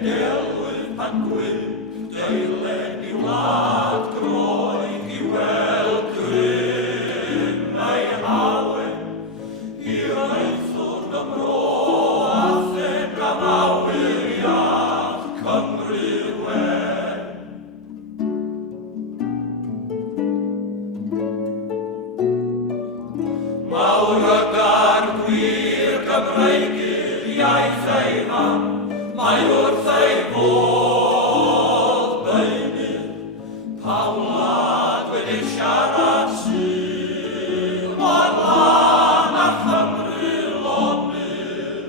Delwydd pan gwyn, deilen i wlad Groeg i weld grym ei hawen, i'r eithon y mro a theg am awyr iach Cymru wen. Mawr y gar gwir Gymreigyd iaith ei ham, mae wrth ei bodd beunydd, pa wlad wedi siarad sydd, mor lan a Chymru lonydd.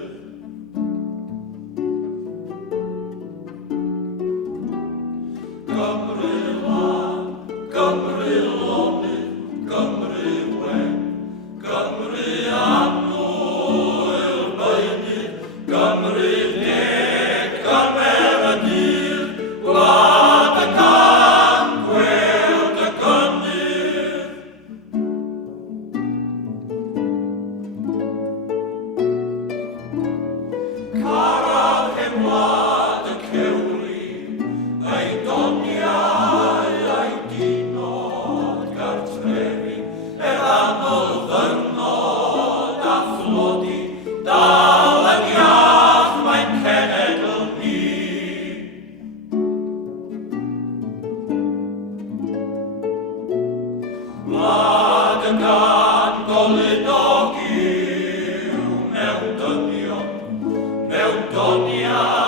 Gymru lan, Gymru lonydd, Gymru wen, Gymru annwyl beunydd, Gymru gwlad y gan gweld y gynnydd. Caraf hen wlad y cewri, ei doniau ei dinod gartrefi, anol ddyrnod a thlodi, dal yn iach mae'n cenedl ni. Wlad y gan golydog yw mewn dynion, mewn doniau